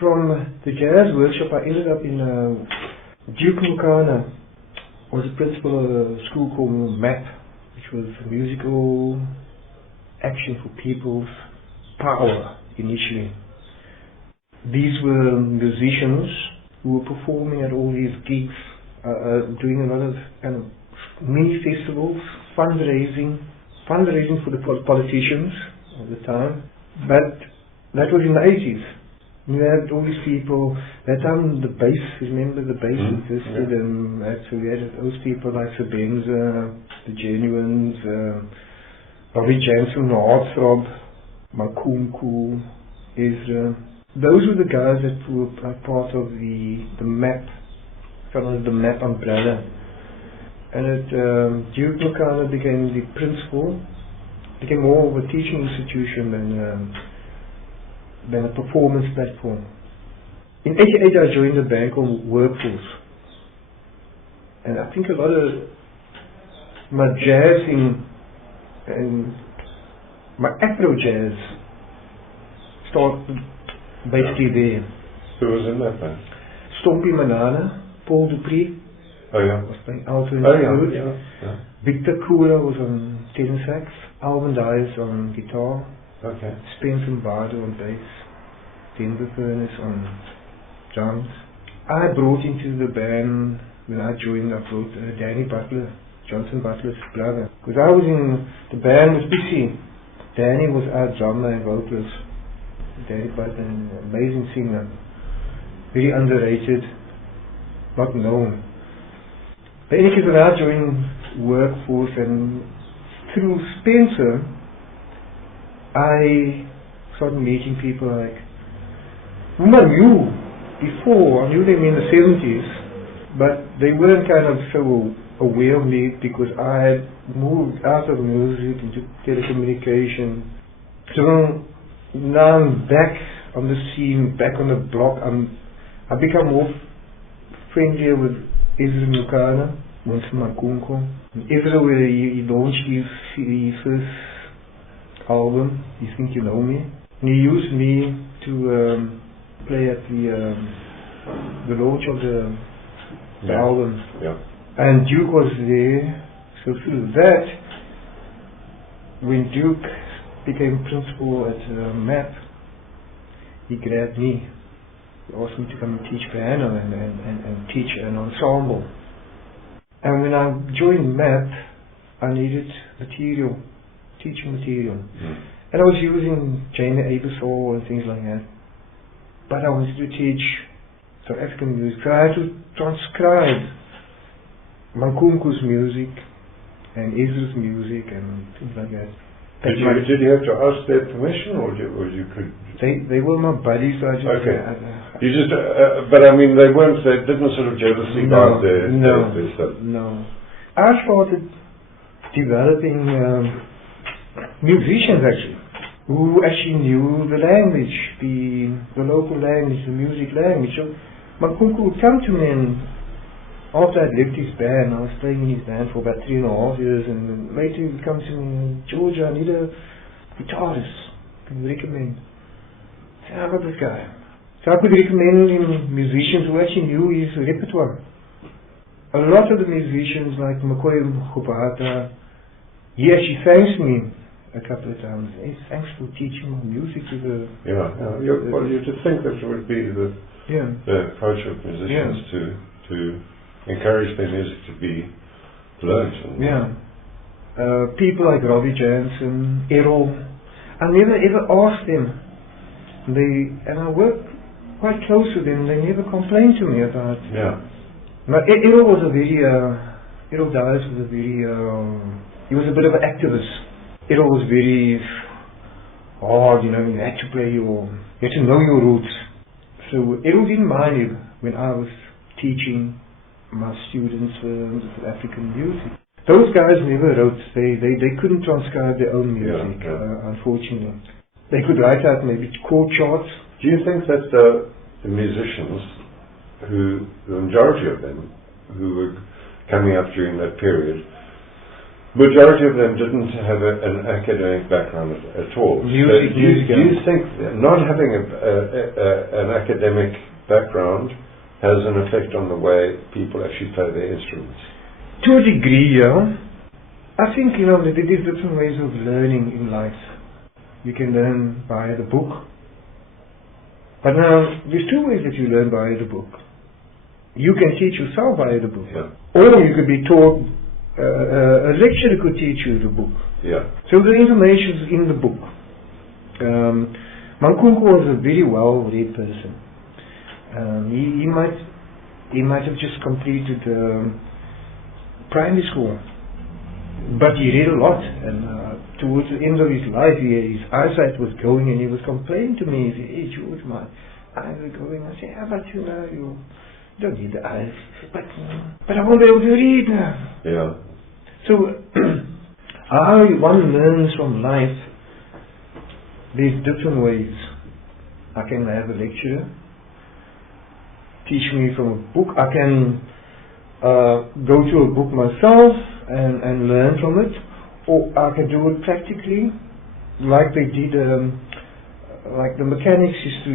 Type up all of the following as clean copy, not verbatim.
From the jazz workshop, I ended up in Duke Mukana. I was a principal of a school called MAP, which was musical action for people's power initially. These were musicians who were performing at all these gigs, doing a lot of kind of mini festivals, fundraising for the politicians of the time. But that was in the 80s. You had all these people. That time the bass, remember the bass existed, and so we had those people like Sabenza, the Genuines, Robbie Jansen, Hartthrob, Makunku, Ezra. Those were the guys that were part of the MAP, kind of the MAP umbrella. And at Duke Mukana became the principal, became more of a teaching institution than a performance platform. In '88 I joined a band called Workforce. And I think a lot of my jazzing and my Afro jazz started basically there. Who was in that band? Stompie Manana, Paul Dupree. Oh yeah. Was playing alto and flute. Yeah. Victor Kura was on tenor sax. Alvin Dyers on guitar. Okay. Spencer Bardo on bass. Denver Furness on drums. I brought into the band, when I joined, I brought Danny Butler, Johnson Butler's brother. Because I was in, the band was busy. Danny was our drummer and vocalist. Danny Butler, an amazing singer. Very underrated, not known. But in any case, when I joined Workforce, and through Spencer, I started meeting people like whom I knew before. I knew them in the 70s, but they weren't kind of so aware of me because I had moved out of music into telecommunication. So now I'm back on the scene, back on the block. I've become more friendlier with Ezra Mukana, Winston Makunko. Ezra, where he launched his first album, You Think You Know Me. And he used me to play at the launch of the album. Yeah. And Duke was there. So through that, when Duke became principal at MAP, he grabbed me. He asked me to come and teach piano and teach an ensemble. And when I joined MAP, I needed material, teaching material. And I was using Jane Abersol and things like that. But I wanted to teach South African music. So I had to transcribe Mankunku's music and Ezra's music and things like that. Did you have to ask their permission, or you could? They were my buddies, so I just... Okay. You just, but I mean, they didn't sort of jealously guard their stuff. No. I started developing musicians actually, who actually knew the language, the local language, the music language. So Mankunku would come to me, and after I'd left his band, I was playing in his band for about 3.5 years, and then later he would come to me, George, I need a guitarist. Can you recommend? I said, I've got this guy. So I could recommend him musicians who actually knew his repertoire. A lot of the musicians like Makoy Khubata, he actually thanks me a couple of times. Hey, thanks for teaching my music to the... Well, you'd think that would be the approach of musicians to encourage their music to be learned. People like Robbie Jansen, Errol, I never ever asked them. And I worked quite close with them. They never complained to me about. Now Errol was a very Errol Dyers was a very he was a bit of an activist. Errol was very hard, you had to play you had to know your roots. So Errol didn't mind it when I was teaching my students South African music. Those guys never wrote. They couldn't transcribe their own music, unfortunately. They could write out maybe chord charts. Do you think that the musicians, the majority of them, who were coming up during that period, majority of them didn't have an academic background at all. Do you think not having an academic background has an effect on the way people actually play their instruments? To a degree, yeah. I think, you know, that there is different ways of learning in life. You can learn by the book. But now, there's two ways that you learn by the book. You can teach yourself by the book. Yeah. Or you could be taught, a lecturer could teach you the book. Yeah. So the information is in the book. Mankunku was a very well-read person. He might have just completed primary school, but he read a lot. And towards the end of his life, his eyesight was going, and he was complaining to me. He said, "Hey George, my eyes are going." I said, "Yeah, but you know, you don't need the eyes, but I won't be able to read now." Yeah. So, how one learns from life, there's different ways. I can have a lecturer teach me from a book. I can go to a book myself and learn from it, or I can do it practically, like they did. Like the mechanics used to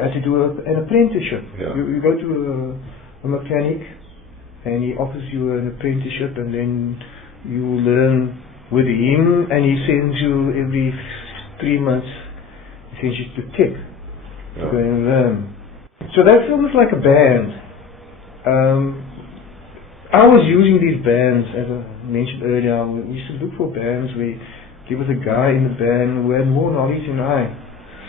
had to do an apprenticeship. Yeah. You go to a mechanic, and he offers you an apprenticeship, and then you learn with him, and he sends you every 3 months. He sends you to tech to go and learn. So that's almost like a band. I was using these bands, as I mentioned earlier. We used to look for bands where there was a guy in the band who had more knowledge than I,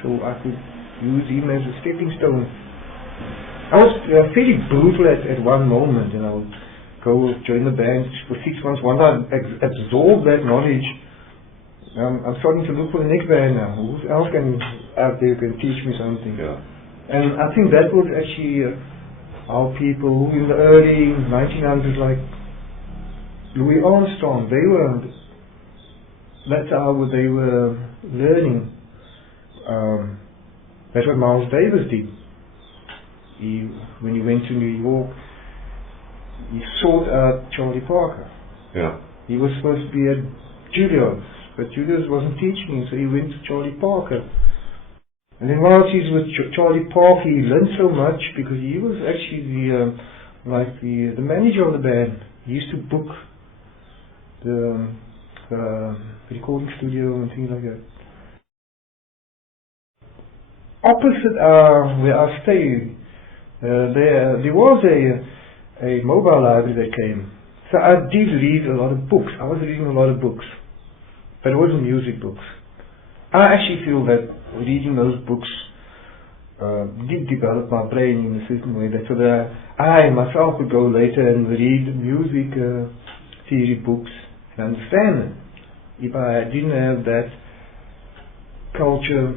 so I could use him as a stepping stone. I was fairly brutal at one moment, and I would go join the band for 6 months. Once I absorbed that knowledge, I'm starting to look for the next band now. Who else out there can teach me something? Yeah. And I think that was actually how people in the early 1900s, like Louis Armstrong, that's how they were learning. That's what Miles Davis did. When he went to New York, he sought out Charlie Parker. Yeah. He was supposed to be at Julius, but Julius wasn't teaching him, so he went to Charlie Parker. And then whilst he was with Charlie Parker, he learned so much, because he was actually the manager of the band. He used to book the recording studio and things like that. Opposite where I stayed, there was a mobile library that came. So I did read a lot of books. I was reading a lot of books, but it wasn't music books. I actually feel that reading those books did develop my brain in a certain way, so that I myself could go later and read music theory books and understand them. If I didn't have that culture,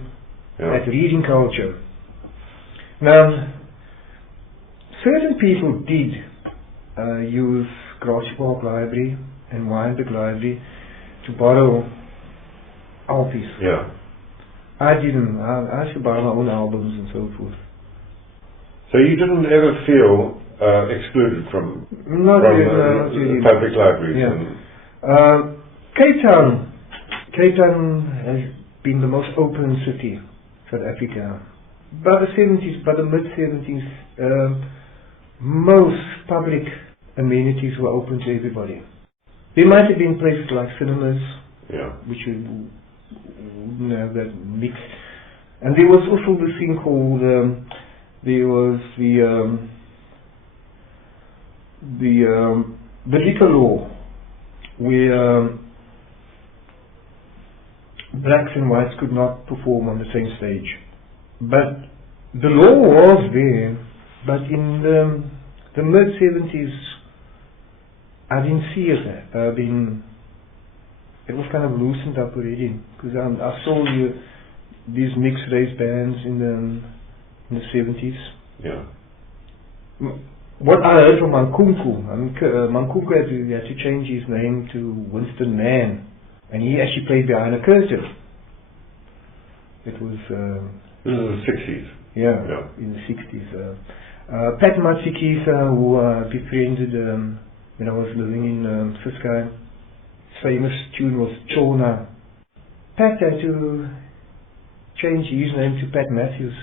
that reading culture. Now, certain people did use Grassy Park Library and Weinberg Library to borrow LPs. Yeah. I didn't. I used to buy my own albums and so forth. So you didn't ever feel excluded from public libraries? Yeah. Cape Town has been the most open city, South Africa. By the mid-70s, most public amenities were open to everybody. There might have been places like cinemas, which wouldn't have that mix. And there was also this thing called, there was the liquor law, where blacks and whites could not perform on the same stage. But the law was there, but in the mid-70s, I didn't see it. It was kind of loosened up already, because I saw these mixed race bands in the 70s. Yeah. What I heard from Mankunku, Mankunku had to change his name to Winston Mann, and he actually played behind a curtain. It was this is the 60s. Yeah, in the 60s. Pat Matsikisa, who I befriended when I was living in Ciskei, famous tune was Chona. Pat had to change his name to Pat Matthews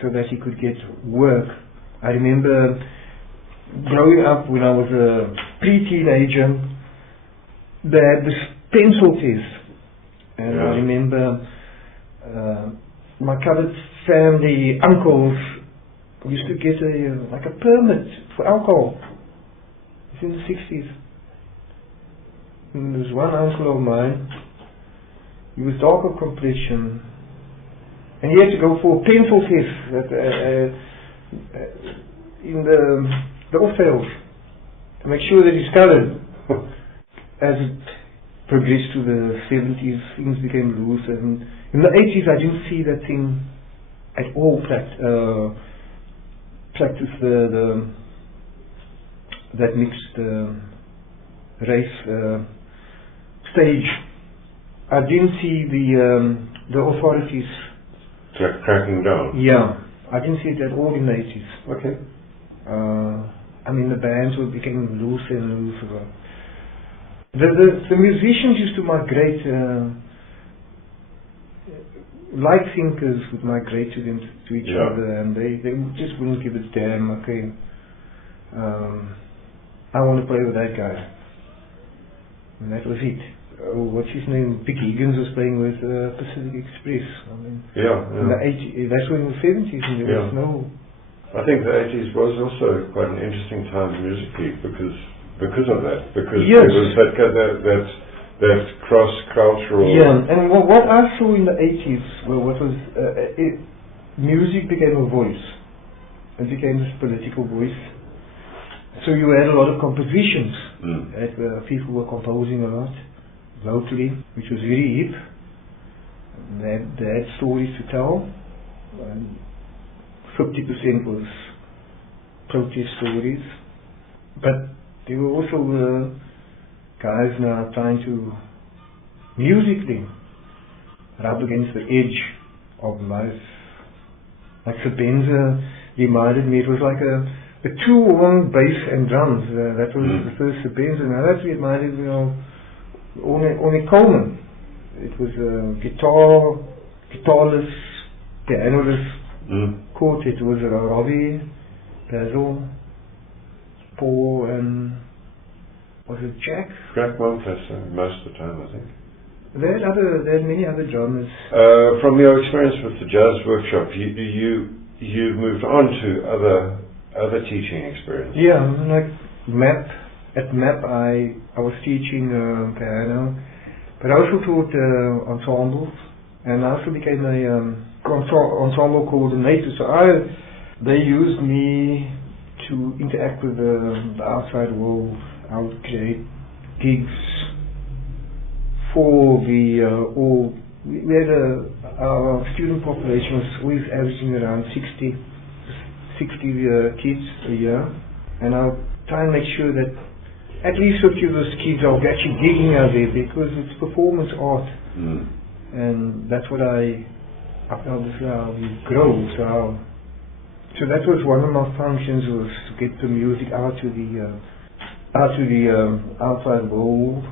so that he could get work. I remember growing up when I was a pre-teenager, they had this pencil test, and I remember my coloured family uncles used to get like a permit for alcohol. It's in the 60s. And there's one uncle of mine, he was dark of complexion, and he had to go for a pencil test in the off-tails to make sure that he's coloured. As it progressed to the 70s, things became loose, and in the 80s I didn't see that thing at all practice that mixed race stage. I didn't see the authorities cracking down. Yeah, I didn't see it at all in the 80s. Okay. I mean, the bands became looser and looser. The musicians used to migrate, like thinkers would migrate to each other, and they just wouldn't give a damn. Okay, I want to play with that guy, and that was it. What's his name? Vic Higgins was playing with Pacific Express. I mean, in the 80s, that's when the 70s, and there was no. I think the 80s was also quite an interesting time musically because of that, because there was that cross-cultural. Yeah, and what I saw in the 80s, music became a voice. It became this political voice. So you had a lot of compositions. People were composing a lot locally, which was very hip. They had stories to tell. 50% was protest stories, but there were also guys now trying to musically rub against the edge of life. Like Sebenza reminded me, it was like a two-horn bass and drums. That was the first Sebenza. Now that reminded me of Ornette Coleman. It was guitarless, pianoless quartet. It was Robbie, Basil, Paul, and was it Jack? Jack Monfessor most of the time, I think. There had many other drummers. From your experience with the jazz workshop, you moved on to other teaching experiences. Yeah, like MAP. At MAP, I was teaching piano, but I also taught ensembles, and I also became a ensemble coordinator. So they used me to interact with the outside world. I would create gigs for all. We had our student population was always averaging around 60 kids a year, and I'll try and make sure that at least 50 of those kids are actually gigging out there, because it's performance art, and that's what I felt is how we grow. So that was one of my functions, was to get the music out to the outside world.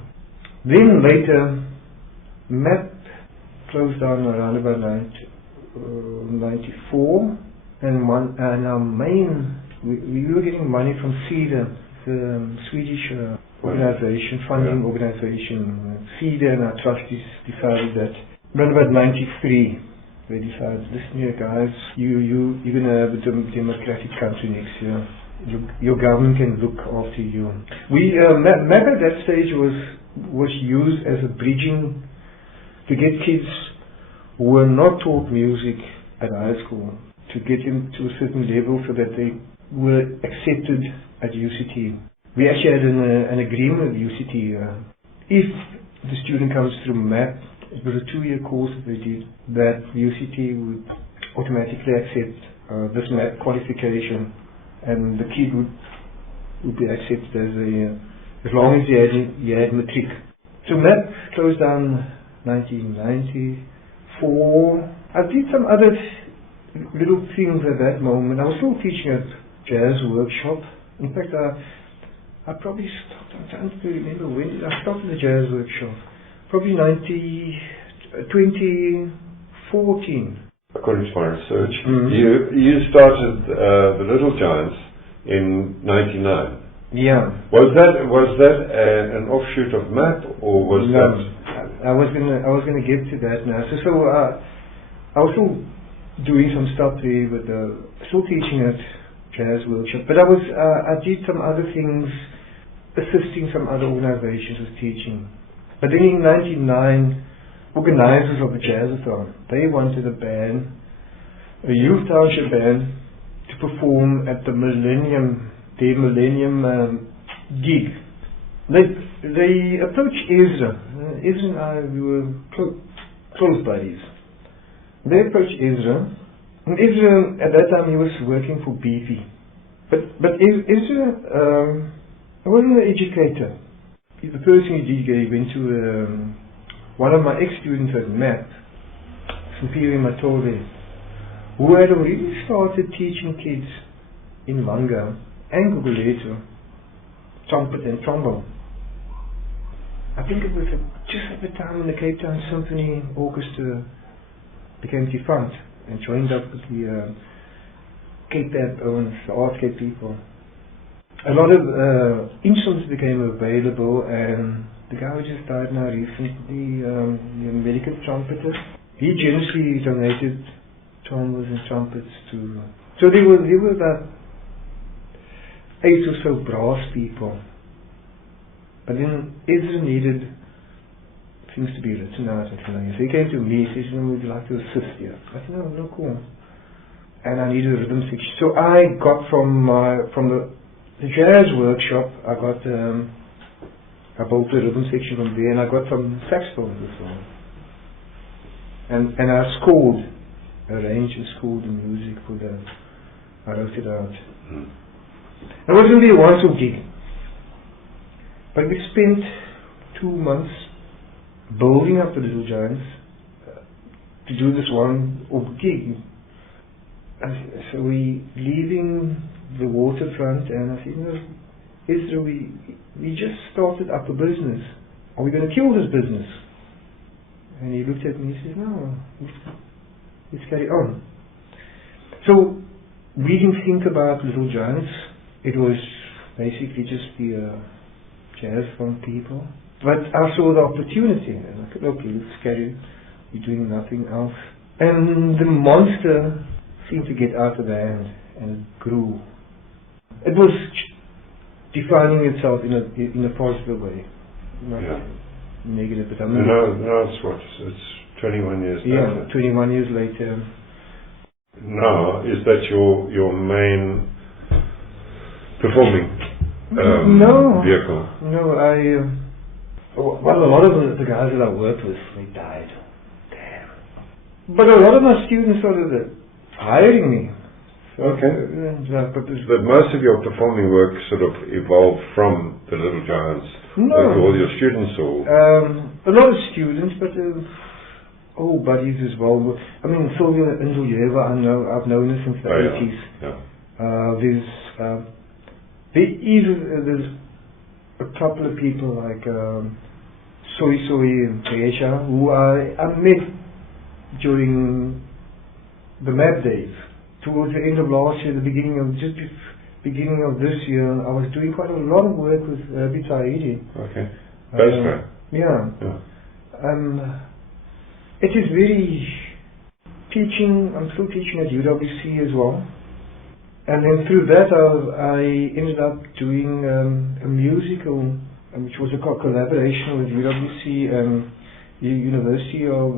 Then later, MAP closed down around about 94, and our main, we were getting money from CEDA, the Swedish organization, funding organization. CEDA and our trustees decided that around about 93, they decided, listen here guys, you're going to have a democratic country next year. Your government can look after you. MAP at that stage was used as a bridging to get kids who were not taught music at high school, to get them to a certain level so that they were accepted at UCT. We actually had an agreement with UCT. If the student comes through MAP, it was a 2-year course that they did, that UCT would automatically accept this MAP qualification, and the kid would be accepted as long as he had matric. So MAP closed down 1994. I did some other little things at that moment. I was still teaching at jazz workshop. In fact, I probably stopped, I'm trying to remember when did I stop the jazz workshop. Probably 2014. According to my research, you started the Little Giants in '99. Yeah. Was that an offshoot of MAP, or was that? I was gonna get to that now. So I was still doing some stuff there, but still teaching at jazz workshop. But I did some other things, assisting some other organizations with teaching. But then in '99, organizers of the Jazzathon, they wanted a band, a youth township band, to perform at the Millennium gig. They approached Ezra. Ezra and I, we were close buddies. They approached Ezra, and Ezra at that time he was working for BP. But Ezra wasn't an educator. The person he did he went to one of my ex-students at MAP, Simpiri Matore, who had already started teaching kids in Manga and Guguleto, trumpet and trombone. I think it was just at the time when the Cape Town Symphony Orchestra became defunct and joined up with the Cape Town owners, the Artscape people. A lot of instruments became available, and the guy who just died now recently, the American trumpeter, he generously donated trombones and trumpets to. So there were about 8 or so brass people. But then Ezra needed things to be written out and so he came to me, he said, would you like to assist here? I said, no, cool. And I needed a rhythm section. So I got from the jazz workshop, I built a rhythm section from there, and I got some saxophones as well. And I arranged and scored the music for them. I wrote it out. It wasn't really a once-off gig. But we spent 2 months building up the Little Giants to do this one-off gig. So we leaving the waterfront, and I said, Ezra, we just started up a business. Are we going to kill this business? And he looked at me and said, no, let's carry on. So we didn't think about Little Giants. It was basically just the jazz funk people. But I saw the opportunity, and I said, okay, let's carry on. We're doing nothing else. And the monster seemed to get out of hand, and it grew. It was defining itself in a positive way, not negative. But no, it's 21 years later. 21 years later. Now, is that your main performing vehicle? No, well, a lot of the guys that I worked with, they died. Damn. But a lot of my students started hiring me. Okay. But most of your performing work sort of evolved from the Little Giants. No. All your students, or a lot of students, but old buddies as well. I mean, Sylvia Ndluyeva, I've known her since the 80s. There's a couple of people like Soy and Teisha, who I met during the MAP days. Towards the end of last year, the beginning of this year, I was doing quite a lot of work with Bitaidi. Okay. Basra. Yeah. It is very teaching. I'm still teaching at UWC as well. And then through that, I ended up doing a musical, which was a collaboration with UWC and the University of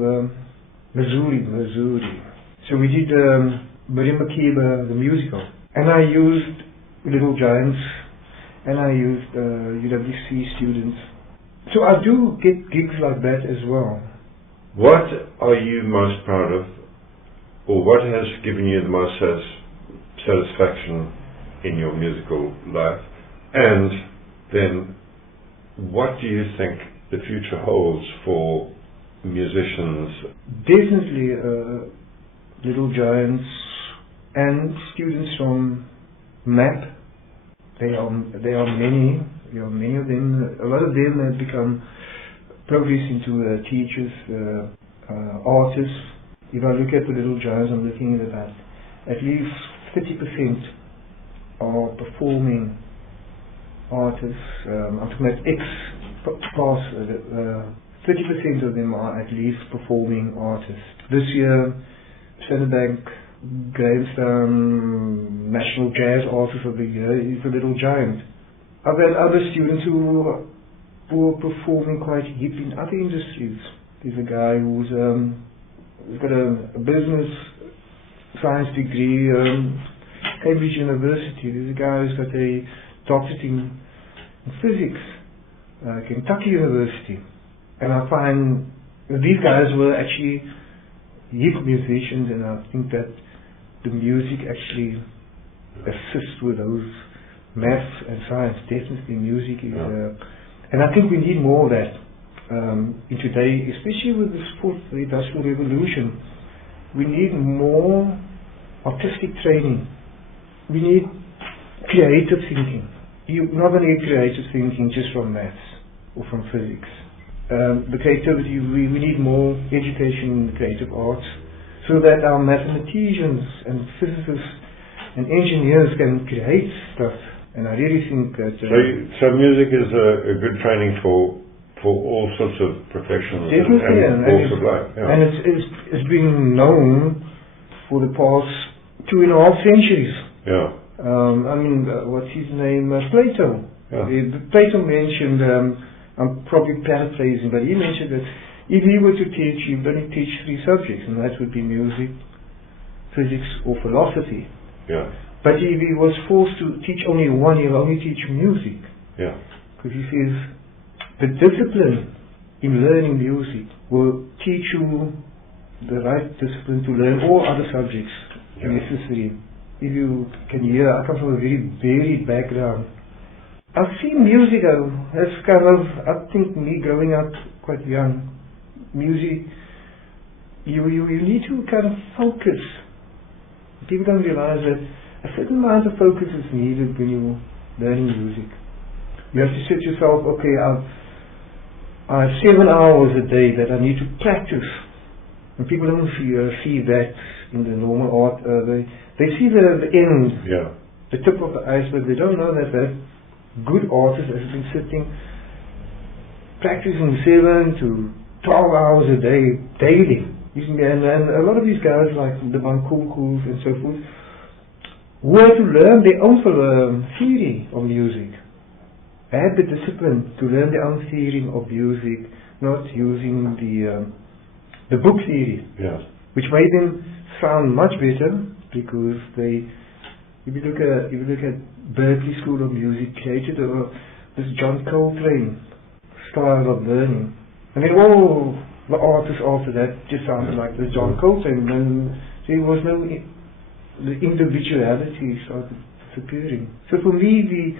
Missouri. So we did Miriam Makeba, the musical. And I used Little Giants, and I used UWC students. So I do get gigs like that as well. What are you most proud of, or what has given you the most satisfaction in your musical life? And then, what do you think the future holds for musicians? Definitely Little Giants and students from MAP. There are many of them. A lot of them have become progress into teachers, artists. If I look at the Little Giants, I'm looking at about at least 30% are performing artists. I'm talking about ex-class. 30% of them are at least performing artists. This year, Centerbank, Grahamstown, National Jazz Artist of the Year is the Little Giant. I've had other students who are performing quite hip in other industries. There's a guy who's got a business science degree, Cambridge University. There's a guy who's got a doctorate in physics, Kentucky University. And I find these guys were actually hip musicians, and I think that the music actually assists with those maths and science. Definitely music is, and I think we need more of that in today, especially with the Industrial Revolution. We need more artistic training. We need creative thinking. You not only need creative thinking just from maths or from physics. The creativity, we need more education in the creative arts, so that our mathematicians and physicists and engineers can create stuff. And I really think that so music is a good training for all sorts of professions and walks of life. Yeah. And it's been known for the past 2.5 centuries. Yeah. I mean, what's his name? Plato. Yeah. Plato mentioned, I'm probably paraphrasing, but he mentioned that if he were to teach, he would only teach 3 subjects, and that would be music, physics, or philosophy. Yeah. But if he was forced to teach only one, he'll only teach music. Yeah. Because he says the discipline in learning music will teach you the right discipline to learn all other subjects necessary. If you can hear, I come from a very varied background. I've seen music as kind of, I think me growing up quite young, music, you need to kind of focus. People don't realize that a certain amount of focus is needed when you're learning music. You have to set yourself, okay, I have 7 hours a day that I need to practice. And people don't see that in the normal art. They see the end, the tip of the iceberg. They don't know that good artist has been sitting practicing 7 to 12 hours a day, daily. And a lot of these guys, like the Bankunkus and so forth, were to learn their own theory of music. They had the discipline to learn their own theory of music, not using the book theory, which made them sound much better, because if you look at Berkeley School of Music, created this John Coltrane style of learning, and then all the artists after that just sounded like this John Coltrane, and there was no the individuality started disappearing. So for me, the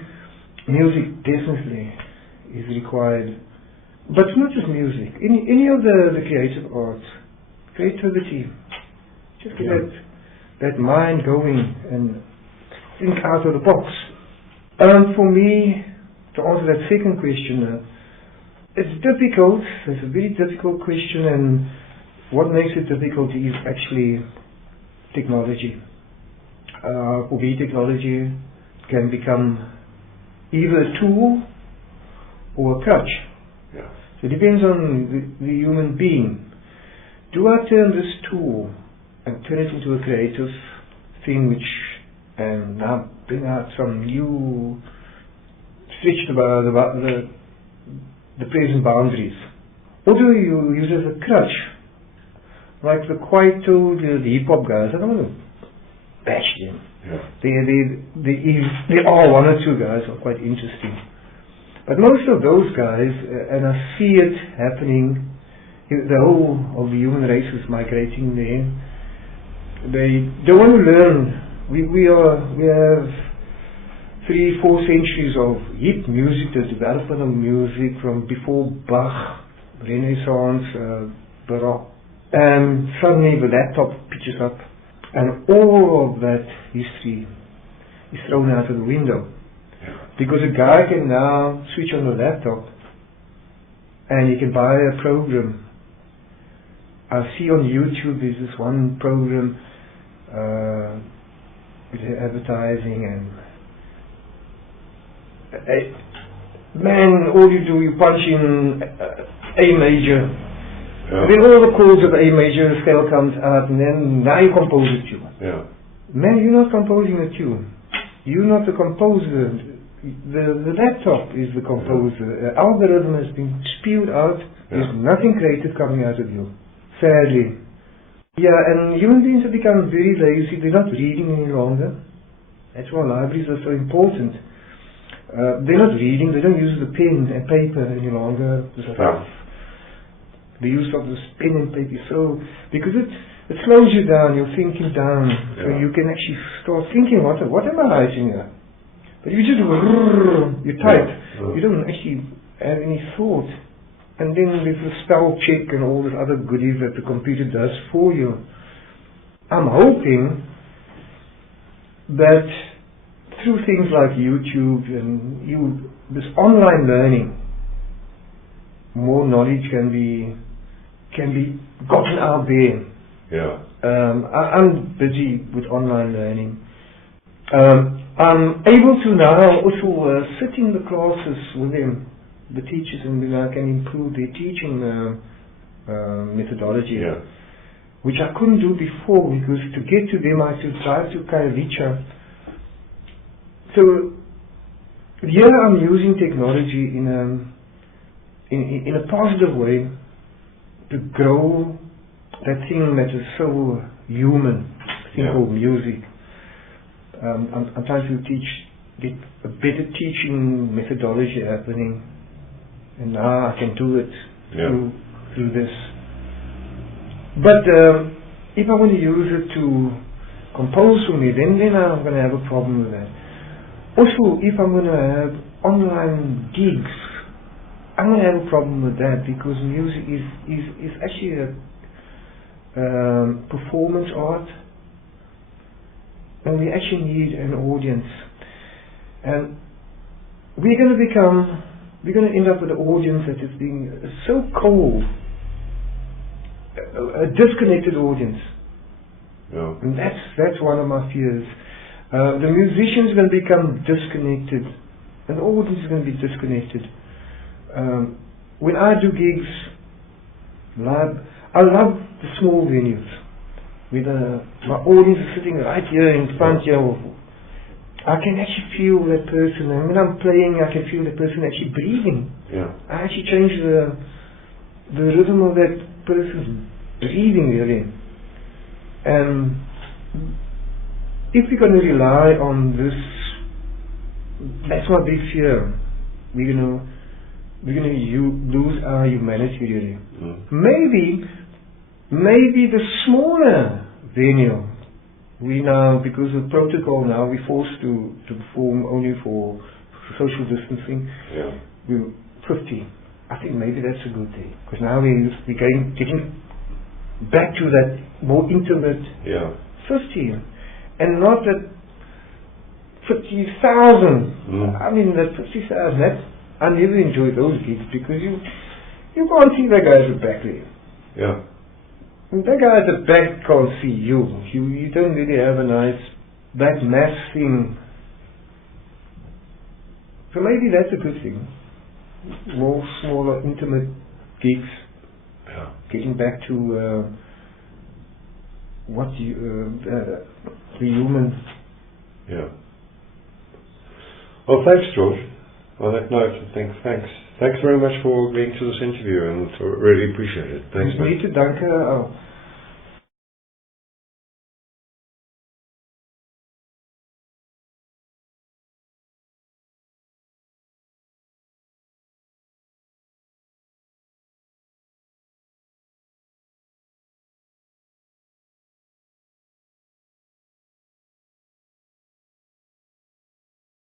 music definitely is required, but it's not just music. Any of the creative arts, creativity, just get that mind going and think out of the box. For me, to answer that second question, it's difficult. It's a very difficult question, and what makes it difficult is actually technology. For me, technology can become either a tool or a crutch. So it depends on the human being. Do I turn this tool and turn it into a creative thing and now bring out some new, stretch the present boundaries? Or do you use it as a crutch? Like the Kwaito, the hip hop guys, I don't want to bash them. There are 1 or 2 guys who are quite interesting. But most of those guys, and I see it happening, the whole of the human race is migrating there. They want to learn. We have 3-4 centuries of hip music, the development of music from before Bach, Renaissance, Baroque, and suddenly the laptop pitches up, and all of that history is thrown out of the window. Because a guy can now switch on the laptop and he can buy a program. I see on YouTube there's this one program with advertising and man, all you do, you punch in A major, and then all the chords of A major scale comes out, and then now you compose a tune. Man, you're not composing a tune. You're not the composer. The laptop is the composer. Algorithm has been spewed out. There's nothing creative coming out of you, sadly. Yeah, and human beings have become very lazy. They're not reading any longer. That's why libraries are so important. They're not reading. They don't use the pen and paper any longer. The use of this pen and paper, so because it slows you down, your thinking down, so you can actually start thinking, what am I writing here? But you just you type, you don't actually have any thought. And then there's the spell check and all the other goodies that the computer does for you. I'm hoping that through things like YouTube and this online learning, more knowledge can be gotten out there. I'm busy with online learning. I'm able to now also sit in the classes with them, the teachers, and I can improve their teaching methodology, which I couldn't do before, because to get to them I had to drive to Kayalicha. So here I'm using technology in a positive way to grow that thing that is so human, called music. I'm trying to get a better teaching methodology happening, and now I can do it through this. But if I want to use it to compose for me, then I'm going to have a problem with that. Also, if I'm going to have online gigs, I'm going to have a problem with that, because music is actually a performance art, and we actually need an audience. And we're going to end up with an audience that is being so cold, a disconnected audience. And that's one of my fears. The musicians are going to become disconnected, and the audience is going to be disconnected. When I do gigs live, I love the small venues where my audience is sitting right here in front here. I can actually feel that person, and when I'm playing I can feel the person actually breathing. I actually change the rhythm of that person's breathing really. And if we're going to rely on this, that's my big fear. We're going to lose our humanity really. Maybe the smaller venue, we now, because of protocol now, we're forced to perform only for social distancing. We're 50. I think maybe that's a good thing, because now we're getting back to that more intimate 50, and not that 50,000. I mean, that 50,000. I never enjoyed those gigs, because you can't see that guy at the back there. That guy at the back can't see you. You don't really have a nice that mass thing. So maybe that's a good thing. More smaller, intimate gigs. Getting back to what the human. Well, thanks, George. On that note, thanks very much for being to this interview, and really appreciate it. Thanks. Ons moet te danke